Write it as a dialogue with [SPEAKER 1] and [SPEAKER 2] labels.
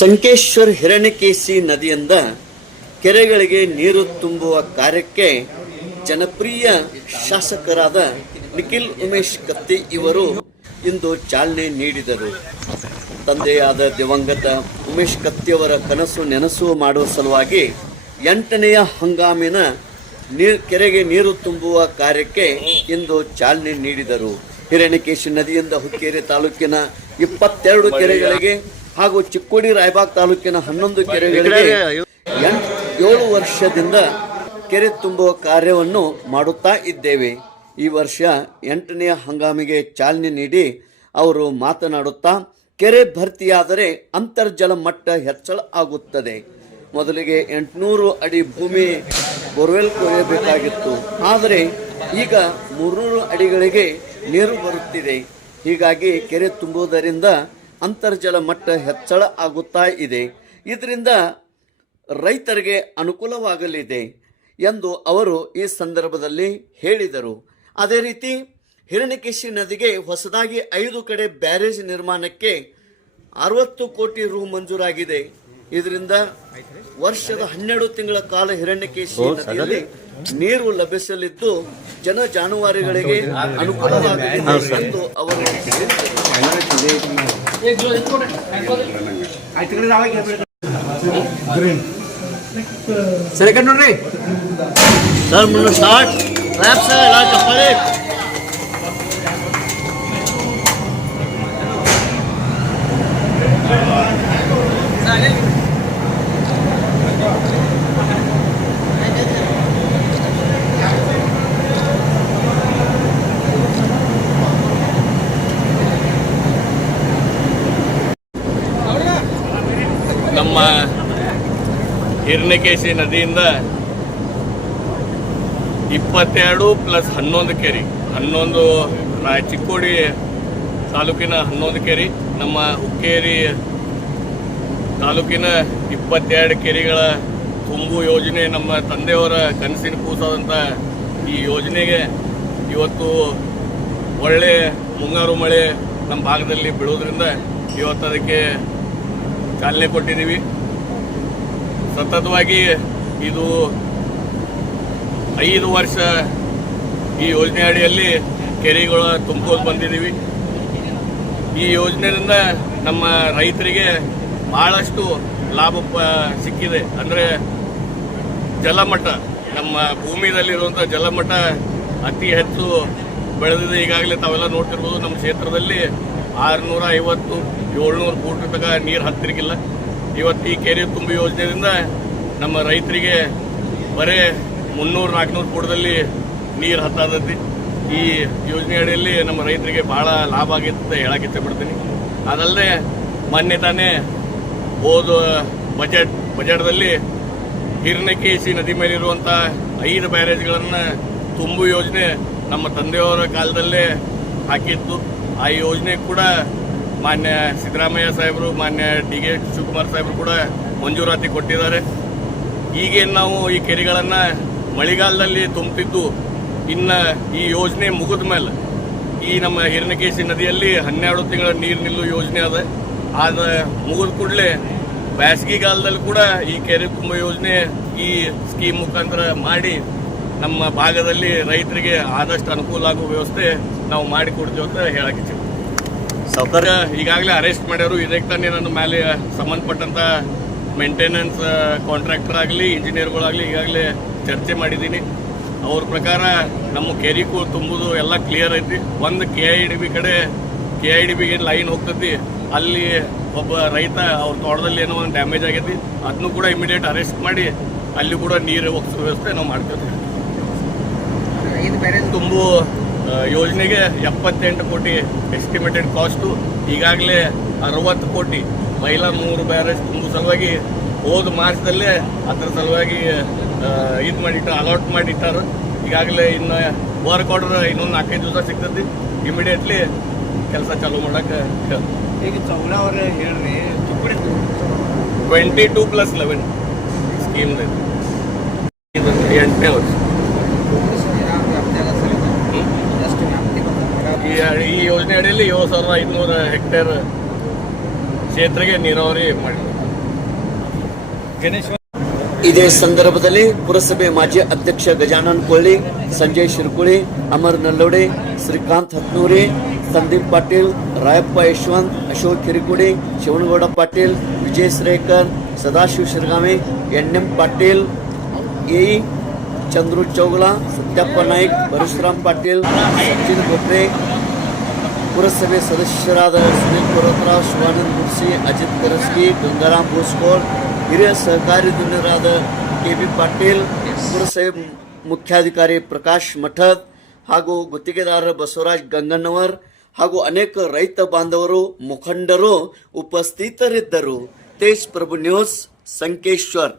[SPEAKER 1] ಸಂಕೇಶ್ವರ್ ಹಿರಣ್ಯಕೇಶಿ ನದಿಯಿಂದ ಕೆರೆಗಳಿಗೆ ನೀರು ತುಂಬುವ ಕಾರ್ಯಕ್ಕೆ ಜನಪ್ರಿಯ ಶಾಸಕರಾದ ನಿಖಿಲ್ ಉಮೇಶ್ ಕತ್ತಿ ಇವರು ಇಂದು ಚಾಲನೆ ನೀಡಿದರು. ತಂದೆಯಾದ ದಿವಂಗತ ಉಮೇಶ್ ಕತ್ತಿಯವರ ಕನಸು ನೆನಸು ಮಾಡುವ ಸಲುವಾಗಿ ಎಂಟನೆಯ ಹಂಗಾಮಿನ ನೀರ್ ಕೆರೆಗೆ ನೀರು ತುಂಬುವ ಕಾರ್ಯಕ್ಕೆ ಇಂದು ಚಾಲನೆ ನೀಡಿದರು. ಹಿರಣ್ಯಕೇಶಿ ನದಿಯಿಂದ ಹುಕ್ಕೇರಿ ತಾಲೂಕಿನ ಇಪ್ಪತ್ತೆರಡು ಕೆರೆಗಳಿಗೆ ಹಾಗೂ ಚಿಕ್ಕೋಡಿ ರಾಯಬಾಗ್ ತಾಲೂಕಿನ ಹನ್ನೊಂದು ಕೆರೆಗಳಿಗೆ ಎಂಟು ಏಳು ವರ್ಷದಿಂದ ಕೆರೆ ತುಂಬುವ ಕಾರ್ಯವನ್ನು ಮಾಡುತ್ತಾ ಇದ್ದೇವೆ. ಈ ವರ್ಷ ಎಂಟನೆಯ ಹಂಗಾಮಿಗೆ ಚಾಲನೆ ನೀಡಿ ಅವರು ಮಾತನಾಡುತ್ತಾ ಕೆರೆ ಭರ್ತಿಯಾದರೆ ಅಂತರ್ಜಲ ಮಟ್ಟ ಹೆಚ್ಚಳ ಆಗುತ್ತದೆ. ಮೊದಲಿಗೆ ಎಂಟುನೂರು ಅಡಿ ಭೂಮಿ ಬೋರ್ವೆಲ್ ಕೊರೆಯಬೇಕಾಗಿತ್ತು ಆದರೆ ಈಗ ಮೂರ್ನೂರು ಅಡಿಗಳಿಗೆ ನೀರು ಬರುತ್ತಿದೆ. ಹೀಗಾಗಿ ಕೆರೆ ತುಂಬುವುದರಿಂದ ಅಂತರ್ಜಲ ಮಟ್ಟ ಹೆಚ್ಚಳ ಆಗುತ್ತಾ ಇದೆ. ಇದರಿಂದ ರೈತರಿಗೆ ಅನುಕೂಲವಾಗಲಿದೆ ಎಂದು ಅವರು ಈ ಸಂದರ್ಭದಲ್ಲಿ ಹೇಳಿದರು. ಅದೇ ರೀತಿ ಹಿರಣ್ಯಕೇಶಿ ನದಿಗೆ ಹೊಸದಾಗಿ ಐದು ಕಡೆ ಬ್ಯಾರೇಜ್ ನಿರ್ಮಾಣಕ್ಕೆ ಅರವತ್ತು ಕೋಟಿ ರು ಮಂಜೂರಾಗಿದೆ. ಇದರಿಂದ ವರ್ಷದ ಹನ್ನೆರಡು ತಿಂಗಳ ಕಾಲ ಹಿರಣ್ಯಕೇಶಿ ನದಿಯಲ್ಲಿ ನೀರು ಲಭಿಸಲಿದ್ದು ಜನ ಜಾನುವಾರುಗಳಿಗೆ ಅನುಕೂಲವಾಗಲಿದೆ ಎಂದು ಅವರು ಹೇಳಿದರು.
[SPEAKER 2] ಸರಿ ಕಟ್ ನೋಡ್ರಿ
[SPEAKER 1] ಸರ್ ಮುನ್ನ ಸ್ಟಾರ್ಟ್ ಕ್ಲಾಪ್ ಸರ್ ಎಲ್ಲ ಚಪ್ಪಾಳೆ
[SPEAKER 3] ನಮ್ಮ ಹಿರಣ್ಯಕೇಶಿ ನದಿಯಿಂದ ಇಪ್ಪತ್ತೆರಡು ಪ್ಲಸ್ ಹನ್ನೊಂದು ಕೆರೆ, ಹನ್ನೊಂದು ಚಿಕ್ಕೋಡಿ ತಾಲೂಕಿನ ಹನ್ನೊಂದು ಕೆರೆ, ನಮ್ಮ ಹುಕ್ಕೇರಿ ತಾಲೂಕಿನ ಇಪ್ಪತ್ತೆರಡು ಕೆರೆಗಳ ತುಂಬು ಯೋಜನೆ ನಮ್ಮ ತಂದೆಯವರ ಕನಸಿನ ಕೂಸಾದಂಥ ಈ ಯೋಜನೆಗೆ ಇವತ್ತು ಒಳ್ಳೆ ಮುಂಗಾರು ಮಳೆ ನಮ್ಮ ಭಾಗದಲ್ಲಿ ಬೀಳೋದ್ರಿಂದ ಇವತ್ತು ಅದಕ್ಕೆ ಚಾಲನೆ ಕೊಟ್ಟಿದ್ದೀವಿ. ಸತತವಾಗಿ ಇದು ಐದು ವರ್ಷ ಈ ಯೋಜನೆ ಅಡಿಯಲ್ಲಿ ಕೆರೆಗಳ ತುಂಬಿಕೊಂಡು ಬಂದಿದ್ದೀವಿ. ಈ ಯೋಜನೆಯಿಂದ ನಮ್ಮ ರೈತರಿಗೆ ಬಹಳಷ್ಟು ಲಾಭ ಸಿಕ್ಕಿದೆ. ಅಂದರೆ ಜಲಮಟ್ಟ ನಮ್ಮ ಭೂಮಿಯಲ್ಲಿರುವಂಥ ಜಲಮಟ್ಟ ಅತಿ ಹೆಚ್ಚು ಬೆಳೆದಿದೆ. ಈಗಾಗಲೇ ತಾವೆಲ್ಲ ನೋಡ್ತಿರ್ಬೋದು, ನಮ್ಮ ಕ್ಷೇತ್ರದಲ್ಲಿ ಆರುನೂರ ಐವತ್ತು ಏಳ್ನೂರು ಕೋಟಿ ತನಕ ನೀರು ಹತ್ತಿರಕ್ಕಿಲ್ಲ. ಇವತ್ತು ಈ ಕೆರೆ ತುಂಬಿ ಯೋಜನೆಯಿಂದ ನಮ್ಮ ರೈತರಿಗೆ ಬರೇ ಮುನ್ನೂರು, ನಾಲ್ಕುನೂರು ಕೋಟದಲ್ಲಿ ನೀರು ಹತ್ತಾದತಿ ಈ ಯೋಜನೆ ಅಡಿಯಲ್ಲಿ ನಮ್ಮ ರೈತರಿಗೆ ಬಹಳ ಲಾಭ ಆಗಿತ್ತು ಅಂತ ಹೇಳಕ್ಕೆ ಇಷ್ಟಪಡ್ತೀನಿ. ಅದಲ್ಲದೆ ಮೊನ್ನೆ ತಾನೇ ಹೋದ ಬಜೆಟ್ ಬಜೆಟ್ದಲ್ಲಿ ಸಿ ನದಿ ಮೇಲಿರುವಂಥ ಐದು ಬ್ಯಾರೇಜ್ಗಳನ್ನು ತುಂಬು ಯೋಜನೆ ನಮ್ಮ ತಂದೆಯವರ ಕಾಲದಲ್ಲೇ ಹಾಕಿತ್ತು. ಆ ಯೋಜನೆ ಕೂಡ ಮಾನ್ಯ ಸಿದ್ದರಾಮಯ್ಯ ಸಾಹೇಬರು, ಮಾನ್ಯ ಡಿ ಕೆ ಶಿವಕುಮಾರ್ ಸಾಹೇಬರು ಕೂಡ ಮಂಜೂರಾತಿ ಕೊಟ್ಟಿದ್ದಾರೆ. ಈಗೇನು ನಾವು ಈ ಕೆರೆಗಳನ್ನು ಮಳೆಗಾಲದಲ್ಲಿ ತುಂಬುತ್ತಿದ್ದು ಇನ್ನು ಈ ಯೋಜನೆ ಮುಗಿದ ಮೇಲೆ ಈ ನಮ್ಮ ಹಿರಣಕೇಶಿ ನದಿಯಲ್ಲಿ ಹನ್ನೆರಡು ತಿಂಗಳ ನೀರು ನಿಲ್ಲು ಯೋಜನೆ ಅದ. ಆದ ಮುಗಿದ ಕೂಡಲೇ ಬೇಸಿಗೆಗಾಲದಲ್ಲಿ ಕೂಡ ಈ ಕೆರೆ ತುಂಬ ಯೋಜನೆ ಈ ಸ್ಕೀಮ್ ಮುಖಾಂತರ ಮಾಡಿ ನಮ್ಮ ಭಾಗದಲ್ಲಿ ರೈತರಿಗೆ ಆದಷ್ಟು ಅನುಕೂಲ ಆಗುವ ವ್ಯವಸ್ಥೆ ನಾವು ಮಾಡಿಕೊಡ್ತೀವಿ ಅಂತ ಹೇಳಕ್ಕೆ
[SPEAKER 1] ಸೌಕರ್ಯ.
[SPEAKER 3] ಈಗಾಗಲೇ ಅರೆಸ್ಟ್ ಮಾಡ್ಯಾರು. ಇದಕ್ಕೆ ತಾನೇ ನನ್ನ ಮೇಲೆ ಸಂಬಂಧಪಟ್ಟಂತ ಮೇಂಟೆನೆನ್ಸ್ ಕಾಂಟ್ರಾಕ್ಟರ್ ಆಗಲಿ ಇಂಜಿನಿಯರ್ಗಳಾಗಲಿ ಈಗಾಗಲೇ ಚರ್ಚೆ ಮಾಡಿದ್ದೀನಿ. ಅವ್ರ ಪ್ರಕಾರ ನಮ್ಮ ಕೆರಿಕು ತುಂಬುದು ಎಲ್ಲ ಕ್ಲಿಯರ್ ಐತಿ. ಒಂದು ಕೆ ಐ ಡಿ ಬಿ ಕಡೆ ಕೆ ಐ ಡಿ ಬಿಗೆ ಲೈನ್ ಹೋಗ್ತೈತಿ. ಅಲ್ಲಿ ಒಬ್ಬ ರೈತ ಅವ್ರ ತೋಟದಲ್ಲಿ ಏನೋ ಒಂದು ಡ್ಯಾಮೇಜ್ ಆಗೈತಿ. ಅದನ್ನು ಕೂಡ ಇಮಿಡಿಯೇಟ್ ಅರೆಸ್ಟ್ ಮಾಡಿ ಅಲ್ಲಿ ಕೂಡ ನೀರು ಹೋಗಿಸೋ ವ್ಯವಸ್ಥೆ ನಾವು ಮಾಡ್ಕೊತೀವಿ.
[SPEAKER 2] ಐದು ಬೇರೆ
[SPEAKER 3] ತುಂಬು ಯೋಜನೆಗೆ ಎಪ್ಪತ್ತೆಂಟು ಕೋಟಿ ಎಸ್ಟಿಮೇಟೆಡ್ ಕಾಸ್ಟು ಈಗಾಗಲೇ ಅರವತ್ತು ಕೋಟಿ ಮಹಿಳಾ ಮೂರು ಬ್ಯಾರೇಜ್ ತುಂಬು ಸಲುವಾಗಿ ಹೋದ ಮಾರ್ಚ್ದಲ್ಲೇ ಅದರ ಸಲುವಾಗಿ ಇದು ಮಾಡಿಟ್ಟ ಅಲಾಟ್ ಮಾಡಿಟ್ಟಾರ. ಈಗಾಗಲೇ ಇನ್ನು ವರ್ಕ್ ಆರ್ಡರ್ ಇನ್ನೊಂದು ನಾಲ್ಕೈದು ದಿವಸ ಸಿಗ್ತೈತಿ. ಇಮಿಡಿಯೇಟ್ಲಿ ಕೆಲಸ ಚಾಲೂ ಮಾಡೋಕೆ
[SPEAKER 2] ಈಗ ಚೌಲ ಅವರೇ ಹೇಳ್ರಿ
[SPEAKER 3] twenty two plus eleven scheme ಇದು ಎಂಟನೇ ವರ್ಷ ಈ ಯೋಜನೆ ಅಡಿಯಲ್ಲಿ ಏಳು ಸಾವಿರದ ಐದುನೂರ ಹೆಕ್ಟೇರ್ ಕ್ಷೇತ್ರಕ್ಕೆ ನೀರಾವರಿ ಮಾಡಿ
[SPEAKER 1] ಇದೇ ಸಂದರ್ಭದಲ್ಲಿ ಪುರಸಭೆ ಮಾಜಿ ಅಧ್ಯಕ್ಷ Gajanan Kolli Sanjay Shirkuli, Amar Nallode, Shrikant Hatnuri, Sandeep Patil, Rayappa Yashwant, Ashok Kirikudi, Shivanagouda Patil, Vijay Shrekar, Sadashiva Shiragami N M Patil, A Chandru Chougala, Satyappa Naik, Parashuram Patil, Sachin Gopre ಪುರಸಭೆ ಸದಸ್ಯರಾದ ಸುನೀಲ್ ಪರ್ವತರಾವ್ ಶಿವಾನಂದ್ ಮುರ್ಸಿ, ಅಜಿತ್ ಕರಸ್ಕಿ ಗಂಗಾರಾಮ್ ಭೂಸ್ಕೋಳ್, ಹಿರಿಯ ಸಹಕಾರಿ ಧುರೀಣರಾದ K B Patil, ಪುರಸಭೆ ಮುಖ್ಯಾಧಿಕಾರಿ ಪ್ರಕಾಶ್ ಮಠದ್ ಹಾಗೂ ಗುತ್ತಿಗೆದಾರ ಬಸವರಾಜ್ ಗಂಗಣ್ಣವರ್ ಹಾಗೂ ಅನೇಕ ರೈತ ಬಾಂಧವರು, ಮುಖಂಡರು ಉಪಸ್ಥಿತರಿದ್ದರು. ತೇಜ್ ಪ್ರಭು ನ್ಯೂಸ್, ಸಂಕೇಶ್ವರ್.